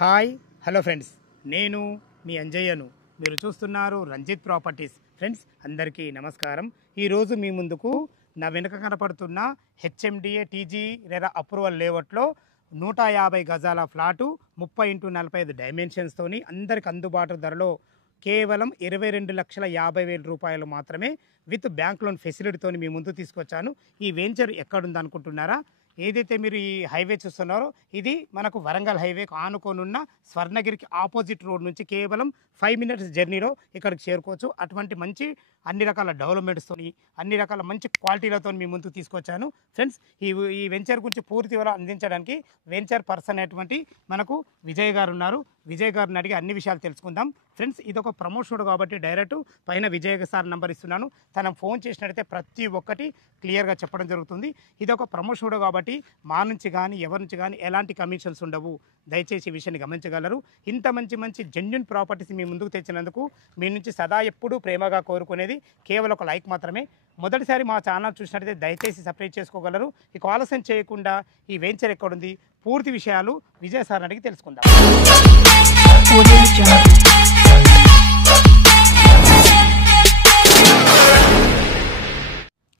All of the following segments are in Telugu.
హాయ్ హలో ఫ్రెండ్స్, నేను మీ అంజయ్యను. మీరు చూస్తున్నారు రంజిత్ ప్రాపర్టీస్. ఫ్రెండ్స్ అందరికీ నమస్కారం. ఈరోజు మీ ముందుకు నా వెనుక కనపడుతున్న హెచ్ఎండిఏ టీజీ లేదా అప్రూవల్ లేఅవుట్లో 150 గజాల ఫ్లాటు 30x45 డైమెన్షన్స్తోని అందరికి అందుబాటు ధరలో కేవలం 22,50,000 రూపాయలు మాత్రమే విత్ బ్యాంక్ లోన్ ఫెసిలిటీతో మీ ముందు తీసుకొచ్చాను. ఈ వెంచర్ ఎక్కడుంది అనుకుంటున్నారా? ఏదైతే మీరు ఈ హైవే చూస్తున్నారో ఇది మనకు వరంగల్ హైవేకు ఆనుకోనున్న స్వర్ణగిరికి ఆపోజిట్ రోడ్ నుంచి కేవలం 5 మినిట్స్ జర్నీలో ఇక్కడికి చేరుకోవచ్చు. అటువంటి మంచి అన్ని రకాల డెవలప్మెంట్స్తోని అన్ని రకాల మంచి క్వాలిటీలతో మీ ముందుకు తీసుకొచ్చాను. ఫ్రెండ్స్ ఈ వెంచర్ గురించి పూర్తి వివరాలు అందించడానికి వెంచర్ పర్సన్ అయినటువంటి మనకు విజయ్ గారు ఉన్నారు. విజయ్ గారిని అడిగి అన్ని విషయాలు తెలుసుకుందాం. ఫ్రెండ్స్ ఇది ఒక ప్రమోషన్ కాబట్టి డైరెక్ట్ పైన విజయ్ సార్ నెంబర్ ఇస్తున్నాను. తన ఫోన్ చేసినట్టయితే ప్రతి ఒక్కటి క్లియర్గా చెప్పడం జరుగుతుంది. ఇది ఒక ప్రమోషన్ కాబట్టి మా నుంచి కానీ ఎవరి నుంచి కానీ ఎలాంటి కమిషన్స్ ఉండవు. దయచేసి ఈ విషయాన్ని గమనించగలరు. ఇంత మంచి జెన్యూన్ ప్రాపర్టీస్ మీ ముందుకు తెచ్చినందుకు మీ నుంచి సదా ఎప్పుడూ ప్రేమగా కోరుకునేది కేవలం ఒక లైక్ మాత్రమే. మొదటిసారి మా ఛానల్ చూసినట్టయితే దయచేసి సబ్స్క్రైబ్ చేసుకోగలరు. ఇక ఆలస్యం చేయకుండా ఈ వెంచర్ ఎక్కడుంది పూర్తి విషయాలు విజయ్ సార్ అడిగి తెలుసుకుందాం.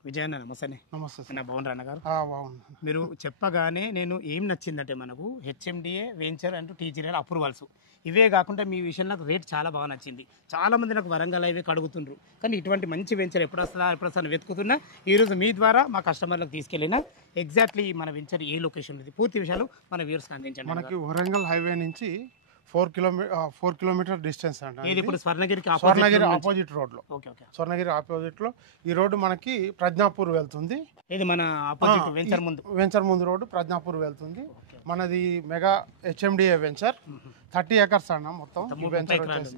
విజయ్ అన్న నమస్తే. నమస్తే అన్న బాగుండ్రా అన్నగారు? బాగుంది. మీరు చెప్పగానే నేను ఏం నచ్చిందంటే మనకు హెచ్ఎండిఏ వెంచర్ అంటూ టీజీఎల్ అప్రూవల్స్ ఇవే కాకుండా మీ విషయంలో నాకు రేట్ చాలా బాగా నచ్చింది. చాలా మంది నాకు వరంగల్ హైవే అడుగుతుండ్రు, కానీ ఇటువంటి మంచి వెంచర్ ఎప్పుడు వస్తా వెతుకుతున్నా. ఈరోజు మీ ద్వారా మా కస్టమర్లకు తీసుకెళ్ళిన ఎగ్జాక్ట్లీ మన వెంచర్ ఏ లొకేషన్ ఉంది పూర్తి విషయాలు మన వ్యూవర్స్కి అందించండి. మనకి వరంగల్ హైవే నుంచి 4 కిలోమీటర్ డిస్టెన్స్ అండి. ఇది ఇప్పుడు స్వర్ణగిరి ఆపోజిట్ రోడ్ లో. స్వర్ణగిరి ఆపోజిట్ లో ఈ రోడ్డు మనకి ప్రజ్ఞాపూర్ వెళ్తుంది. ఇది మన ఆపోజిట్ వెంచర్ ముందు రోడ్డు ప్రజ్ఞాపూర్ వెళ్తుంది. మనది మెగా హెచ్ఎండిఏ వెంచర్ 30 ఎకర్స్ అన్న. మొత్తం 30 ఎకరాలు.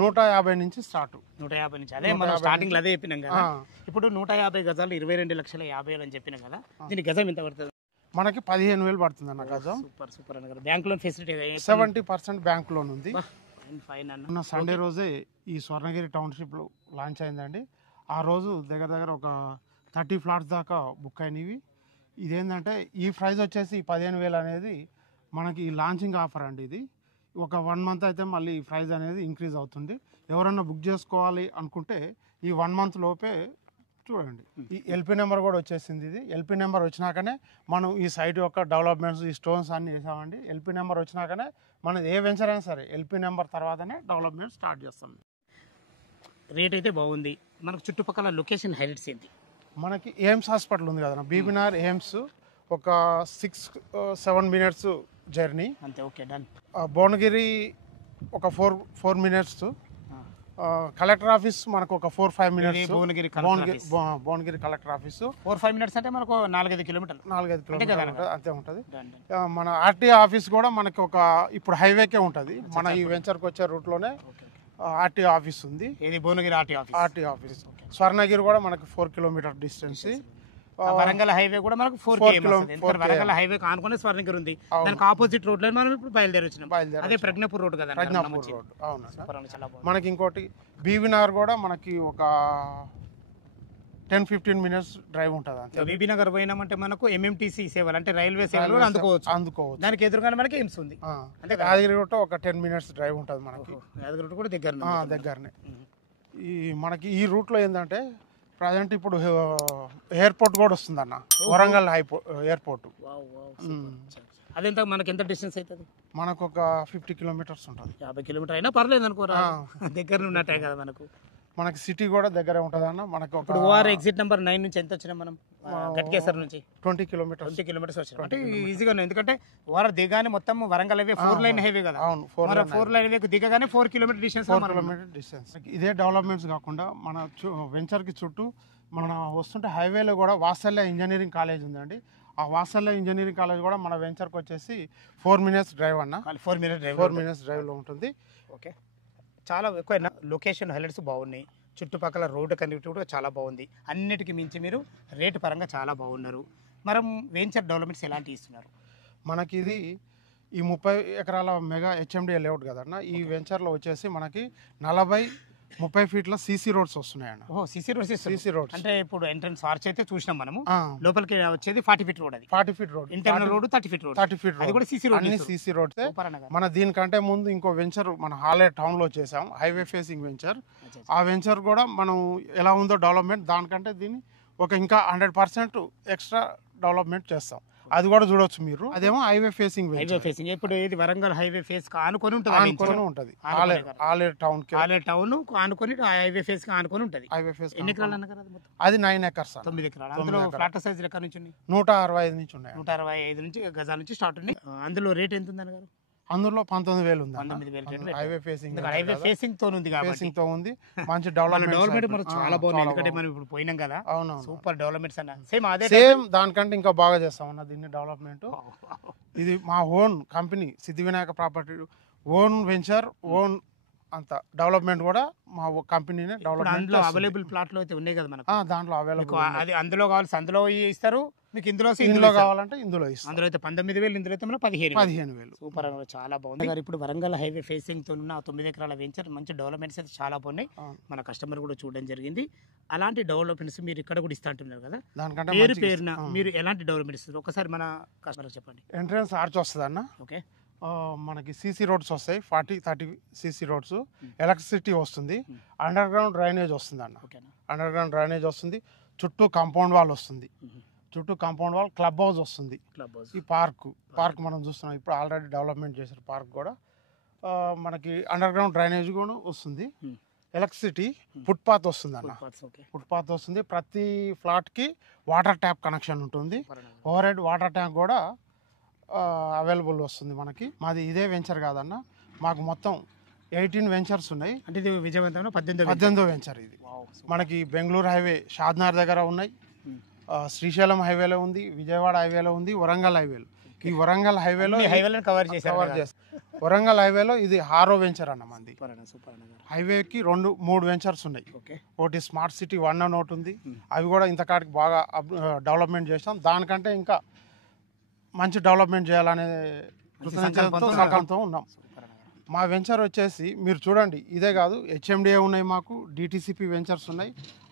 150 నుంచి స్టార్ట్. 150 నుంచి అదే మనం స్టార్టింగ్ లో అదే చెప్పినాం కదా. ఇప్పుడు 150 గజాలు 22,50,000 అని చెప్పిన కదా. దీని గజం ఎంత పడుతుంది? మనకి 15,000 పడుతుంది అన్న గజం. సూపర్ అన్న. Bank loan facility 70% bank loan ఉంది. మొన్న సండే రోజే ఈ స్వర్ణగిరి టౌన్షిప్ లో లాంచ్ అయిందండి. ఆ రోజు దగ్గర ఒక 30 ఫ్లాట్స్ దాకా బుక్ అయినవి. ఇదేంటంటే ఈ ప్రైస్ వచ్చేసి 15,000 అనేది మనకి ఈ లాంచింగ్ ఆఫర్ అండి. ఇది ఒక 1 మంత్ అయితే మళ్ళీ ఈ ప్రైస్ అనేది ఇంక్రీజ్ అవుతుంది. ఎవరన్నా బుక్ చేసుకోవాలి అనుకుంటే ఈ 1 మంత్ లోపే చూడండి. ఈ ఎల్పీ నెంబర్ కూడా వచ్చేసింది. ఇది ఎల్పీ నెంబర్ వచ్చినాకనే మనం ఈ సైట్ యొక్క డెవలప్మెంట్స్ ఈ స్టోన్స్ అన్ని వేసామండి. ఎల్పీ నెంబర్ వచ్చినాకనే మనం ఏ వెంచర్ అయినా సరే ఎల్పీ నెంబర్ తర్వాతనే డెవలప్మెంట్ స్టార్ట్ చేస్తాం. రేట్ అయితే బాగుంది. మనకు చుట్టుపక్కల లొకేషన్ హైలైట్స్ ఏంటి? మనకి ఎయిమ్స్ హాస్పిటల్ ఉంది కదన్న, బీబీనార్ ఎయిమ్స్ ఒక 6-7 మినిట్స్ జర్నీ అంతే. Okay done. భువనగిరి ఒక 4 మినిట్స్. కలెక్టర్ ఆఫీస్ మనకు ఒక 4-5 minutes. Bhuvanagiri collector office 4-5 minutes అంటే మనకు 4-5 కిలోమీటర్లు అంతే ఉంటుంది. మన ఆర్టీ ఆఫీస్ కూడా మనకి ఒక ఇప్పుడు హైవేకే ఉంటుంది. మన ఈ వెంచర్కి వచ్చే రూట్లోనే ఆర్టీ ఆఫీస్ ఉంది. ఇది భువనగిరి ఆర్టీ ఆఫీస్. స్వర్ణగిరి కూడా మనకి 4 కిలోమీటర్ డిస్టెన్స్. వరంగల్ హైవే కూడా మనకు 4 కిలోమీటర్స్. వరంగల్ హైవే ఆనుకునే స్వర్ణగిరి ఉంది. దానికి ఆపోజిట్ రోడ్ లో మనం ఇప్పుడు బయలుదేరి వచ్చినాం. అదే ప్రజ్ఞాపూర్ రోడ్ కదా. ప్రజ్ఞాపూర్ రోడ్. అవును. మనకి ఇంకోటి బీబీనగర్ కూడా మనకి ఒక 10-15 మినిట్స్ డ్రైవ్ ఉంటుంది అంతే. బీబీనగర్ పోయినామంటే మనకు ఎంఎంటీసీ సేవలు అంటే రైల్వే సేవలు కూడా అందుకోవచ్చు. దానికి ఎదురుగానే మనకి ఎయిమ్స్ ఉంది. అంటే యాదగిరి రోడ్ ఒక 10 మినిట్స్ డ్రైవ్ ఉంటుంది మనకి. యాదగిరి రోడ్ కూడా దగ్గరనే. ఈ మనకి ఈ రూట్ లో ఏంటంటే ప్రజెంట్ ఇప్పుడు ఎయిర్పోర్ట్ కూడా వస్తుంది అన్న. వరంగల్ ఎయిర్పోర్ట్. అదెంత మనకి ఎంత డిస్టెన్స్ అవుతుంది? మనకు ఒక 50 కిలోమీటర్స్ ఉంటుంది. 50 కిలోమీటర్ అయినా పర్లేదు అనుకోరా, దగ్గర ఉన్నట్టే కదా. మనకి సిటీ కూడా దగ్గర ఉంటుంది అన్న. మనకు ఇప్పుడు ఓఆర్ ఎగ్జిట్ నెంబర్ 9 నుంచి ఎంత వచ్చినా మనం గట్కేసర్ నుంచి 20 కిలోమీటర్స్ వచ్చినాం అంటే ఈజీగా. ఎందుకంటే ఓఆర్ దిగానే మొత్తం వరంగల్ హైవే 4 లైన్ హైవే కదా. అవును. 4 లైన్ హైవే దిగగానే 4 కిలోమీటర్ డిస్టెన్స్. ఇదే డెవలప్మెంట్స్ కాకుండా మన వెంచర్ కి చుట్టూ మన వస్తుంటే హైవేలో కూడా వాత్సల్య ఇంజనీరింగ్ కాలేజ్ ఉందండి. ఆ వాత్సల్య ఇంజనీరింగ్ కాలేజ్ కూడా మన వెంచర్కి వచ్చేసి 4 మినిట్స్ డ్రైవ్ అన్న. 4 మినిట్స్ డ్రైవ్ లో ఉంటుంది. ఓకే, చాలా ఎక్కువ లొకేషన్ హైలైట్స్ బాగున్నాయి. చుట్టుపక్కల రోడ్డు కనెక్టివిటీ కూడా చాలా బాగుంది. అన్నిటికీ మించి మీరు రేటు పరంగా చాలా బాగున్నారు. మనం వెంచర్ డెవలప్మెంట్స్ ఎలాంటి ఇస్తున్నారు? మనకి ఇది ఈ 30 ఎకరాల మెగా హెచ్ఎండిఏ లేఅవుట్ కదన్న. ఈ వెంచర్లో వచ్చేసి మనకి 40 30 ఫీట్ల సీసీ రోడ్స్ వస్తున్నాయండి. ఓహో, సిసి రోడ్స్ సీసీ రోడ్స్ అంటే ఇప్పుడు ఎంట్రన్స్ ఆర్చ్ అయితే చూసినాం మనము, లోపలికి వచ్చేది 40 ఫీట్ రోడ్, అది 40 feet road, internal road 30 feet road, 30 feet అది రోడ్, కూడా సిసి రోడ్. అన్ని సీసీ రోడ్స్. సూపర్ అన్న గారు. మన దీనికంటే ముందు ఇంకో వెంచర్ మన హాలే టౌన్ లో చేసాం, హైవే ఫేసింగ్ వెంచర్. ఆ వెంచర్ కూడా మనం ఎలా ఉందో డెవలప్మెంట్ దానికంటే దీన్ని ఒక ఇంకా 100% ఎక్స్ట్రా డెవలప్మెంట్ చేస్తాం. అది కూడా చూడొచ్చు మీరు. అదేమో హైవే ఫేసింగ్ హైవే ఫేసింగ్. ఇప్పుడు ఇది వరంగల్ హైవే ఫేస్ ఆనుకొని ఉంటుంది, ఆనుకొని ఉంటుంది. ఆలేరు టౌన్ కి, ఆలేరు టౌన్ ఆనుకొని హైవే ఫేస్ ఆనుకొని ఉంటుంది. హైవే ఫేస్ ఎన్ని ఎకరాలు అన్న గారు అది మొత్తం? అది 9 ఎకర్స్, 9 ఎకరాలు. అందులో ఫ్లాట్ సైజ్ ఎక్కడ నుంచి ఉన్నాయి? 165 నుంచి ఉన్నాయి. 165 నుంచి గజాల నుంచి స్టార్ట్ ఉన్నాయి. అందులో రేట్ ఎంత ఉంది అన్నగారు? అందులో 19,000 ఉంది. 19,000 హైవే ఫేసింగ్, హైవే ఫేసింగ్ తో ఉంది కాబట్టి ఫేసింగ్ తో ఉంది. మంచి డెవలప్మెంట్ మరి చాలా బాగుంది. ఎందుకంటే మనం ఇప్పుడు పోయినాం కదా, అవునవును, సూపర్ డెవలప్మెంట్స్ అన్న. సేమ్ అదే సేమ్ దానికంటే ఇంకా బాగా చేస్తాం అన్న దీన్ని డెవలప్మెంట్. ఇది మా ఓన్ కంపెనీ సిద్ధి Vinayaka property, own venture, own అంత డెవలప్మెంట్ కూడా మా కంపెనీనే డెవలప్మెంట్. అందులో అవైలబుల్ ప్లాట్లు అయితే ఉన్నాయి కదా మనకు, దాంట్లో అవైలబుల్. అది అందులో కావాల్సి అందులో ఇస్తారు మీకు, ఇందులో కావాలంటే ఇందులో ఇస్తాం. అందులో అయితే 19,000, ఇందులో అయితే 15,000. సూపర్ అన్న, చాలా బాగుంది గారు. ఇప్పుడు వరంగల్ హైవే ఫేసింగ్ తో ఉన్న 9 ఎకరాల వెంచర్ మంచి డెవలప్మెంట్స్ అయితే చాలా బాగున్నాయి. మన కస్టమర్ కూడా చూడడం జరిగింది. అలాంటి డెవలప్మెంట్స్ మీరు ఇక్కడ కూడా ఇస్తా అంటున్నారు కదా, దానికంటే పేరున మీరు ఎలాంటి డెవలప్మెంట్ ఇస్తారు ఒకసారి మన కస్టమర్ చెప్పండి. ఎంట్రన్స్ ఆర్చ్ వస్తుంది అన్న. ఓకే, మనకి సీసీ రోడ్స్ వస్తాయి, 40-30 సీసీ రోడ్స్. ఎలక్ట్రిసిటీ వస్తుంది, అండర్ గ్రౌండ్ డ్రైనేజ్ వస్తుంది అన్న. అండర్ గ్రౌండ్ డ్రైనేజ్ వస్తుంది, చుట్టూ కాంపౌండ్ వాల్ వస్తుంది, చుట్టూ కాంపౌండ్ వాల్, క్లబ్ హౌస్ వస్తుంది. ఈ పార్క్ మనం చూస్తున్నాం ఇప్పుడు, ఆల్రెడీ డెవలప్మెంట్ చేశారు పార్క్ కూడా. మనకి అండర్ గ్రౌండ్ డ్రైనేజ్ కూడా వస్తుంది, ఎలక్ట్రిసిటీ, ఫుట్పాత్ వస్తుంది అన్న. ఫుట్పాత్ వస్తుంది. ప్రతి ఫ్లాట్కి వాటర్ ట్యాప్ కనెక్షన్ ఉంటుంది. ఓవర్ హెడ్ వాటర్ ట్యాంక్ కూడా అవైలబుల్ వస్తుంది మనకి. మాది ఇదే వెంచర్ కాదన్న, మాకు మొత్తం 18 వెంచర్స్ ఉన్నాయి. అంటే ఇది విజయవంతంలో 18వ వెంచర్ ఇది. మనకి బెంగళూరు హైవే షాద్నగర్ దగ్గర ఉన్నాయి, శ్రీశైలం హైవేలో ఉంది, విజయవాడ హైవేలో ఉంది, వరంగల్ హైవేలో. ఈ వరంగల్ హైవేలో కవర్ చేస్తారు. వరంగల్ హైవేలో ఇది 6వ వెంచర్ అన్న మంది. హైవేకి 3 వెంచర్స్ ఉన్నాయి. ఒకటి స్మార్ట్ సిటీ 1 అని ఒకటి ఉంది. అవి కూడా ఇంతకాడికి బాగా డెవలప్మెంట్ చేస్తాం. దానికంటే ఇంకా మంచి డెవలప్మెంట్ చేయాలనే సంకల్పంతో ఉన్నాం. మా వెంచర్ వచ్చేసి మీరు చూడండి, ఇదే కాదు, హెచ్ఎండిఏ ఉన్నాయి, మాకు డిటిసిపి వెంచర్స్ ఉన్నాయి.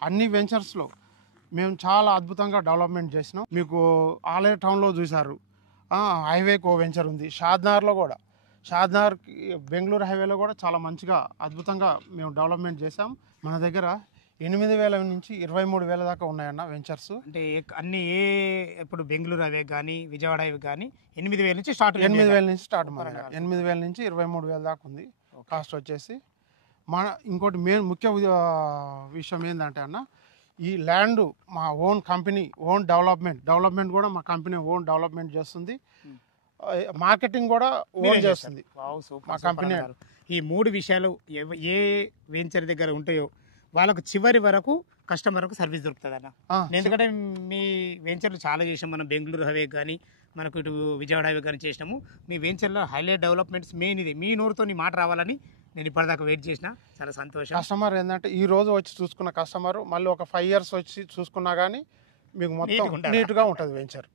అన్ని వెంచర్స్లో మేము చాలా అద్భుతంగా డెవలప్మెంట్ చేసినాం. మీకు ఆలేరు టౌన్లో చూసారు, హైవేకి ఓ వెంచర్ ఉంది. షాద్నగర్లో కూడా, షాద్నగర్ బెంగళూరు హైవేలో కూడా చాలా మంచిగా అద్భుతంగా మేము డెవలప్మెంట్ చేసాం. మన దగ్గర 8,000 నుంచి 23,000 దాకా ఉన్నాయన్న వెంచర్స్. అంటే అన్ని ఇప్పుడు బెంగళూరు హైవే కానీ విజయవాడ హైవే కానీ 8,000 నుంచి స్టార్ట్. 8,000 నుంచి స్టార్ట్, 8,000 నుంచి 23,000 దాకా ఉంది కాస్ట్ వచ్చేసి. మన ఇంకోటి ముఖ్య విషయం ఏంటంటే అన్న, ఈ ల్యాండ్ మా ఓన్ కంపెనీ, ఓన్ డెవలప్మెంట్ కూడా మా కంపెనీ ఓన్ డెవలప్మెంట్ చేస్తుంది. మార్కెటింగ్ కూడా ఓన్ చేస్తుంది మా కంపెనీ. ఈ 3 విషయాలు ఏ వెంచర్ దగ్గర ఉంటాయో వాళ్ళకు చివరి వరకు కస్టమర్ వరకు సర్వీస్ దొరుకుతుంది అన్న. ఎందుకంటే మీ వెంచర్లు చాలా చేసాం మనం, బెంగళూరు హైవే కానీ మనకు ఇటు విజయవాడ హైవే కానీ చేసినాము. మీ వెంచర్లో హైలైట్ డెవలప్మెంట్స్ మెయిన్ ఇది. మీ నోరుతో నీ మాట రావాలని నేను ఇప్పటిదాకా వెయిట్ చేసిన, చాలా సంతోషం. కస్టమర్ ఏంటంటే ఈ రోజు వచ్చి చూసుకున్న కస్టమర్ మళ్ళీ ఒక 5 years వచ్చి చూసుకున్నా కానీ మీకు మొత్తం నీట్గా ఉంటుంది వెంచర్.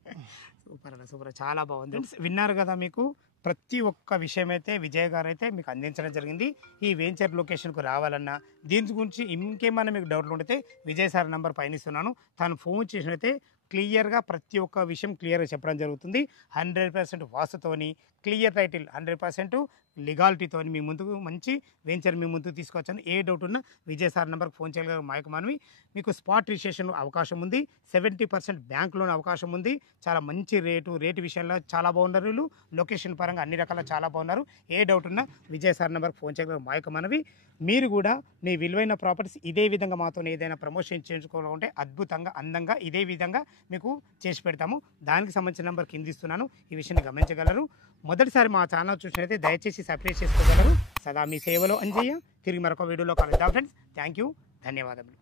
సూపర్ అన్న, సూపర్, చాలా బాగుంది. విన్నారు కదా, మీకు ప్రతి ఒక్క విషయం అయితే విజయ్ గారు అయితే మీకు అందించడం జరిగింది. ఈ వెంచర్ లొకేషన్కు రావాలన్నా దీని గురించి ఇంకేమైనా మీకు డౌట్లు ఉంటే విజయ్ సార్ నెంబర్ పైన ఇస్తున్నాను, తను ఫోన్ చేసినైతే క్లియర్గా ప్రతి ఒక్క విషయం క్లియర్గా చెప్పడం జరుగుతుంది. 100% వాస్తుతోని, క్లియర్ టైటిల్, 100% లీగాలిటీతో మీ ముందుకు మంచి వెంచర్ మీ ముందుకు తీసుకొచ్చాను. ఏ డౌట్ ఉన్నా విజయ్ సార్ నెంబర్కి ఫోన్ చేయగలిగే మాయకమానవి. మీకు స్పాట్ రిజిస్ట్రేషన్ అవకాశం ఉంది, 70% బ్యాంక్ లోన్ అవకాశం ఉంది. చాలా మంచి రేటు విషయంలో చాలా బాగున్నారు వీళ్ళు, లొకేషన్ పరంగా అన్ని రకాల చాలా బాగున్నారు. ఏ డౌట్ ఉన్నా విజయ్ సార్ నెంబర్కి ఫోన్ చేయగలిగే మాయకమానవి. మీరు కూడా మీ విలువైన ప్రాపర్టీస్ ఇదే విధంగా మాతో ఏదైనా ప్రమోషన్ చేయించుకోవాలంటే అద్భుతంగా, అందంగా ఇదే విధంగా మీకు చేసి పెడతాము. దానికి సంబంధించిన నెంబర్ కింద ఇస్తున్నాను, ఈ విషయాన్ని గమనించగలరు. మొదటిసారి మా ఛానల్ చూసినట్లయితే దయచేసి సబ్స్క్రైబ్ చేసుకోగలరు. సదా మీ సేవలో అంజయ్య. తిరిగి మరొక వీడియోలో కలుద్దాం ఫ్రెండ్స్. థ్యాంక్ యూ, ధన్యవాదములు.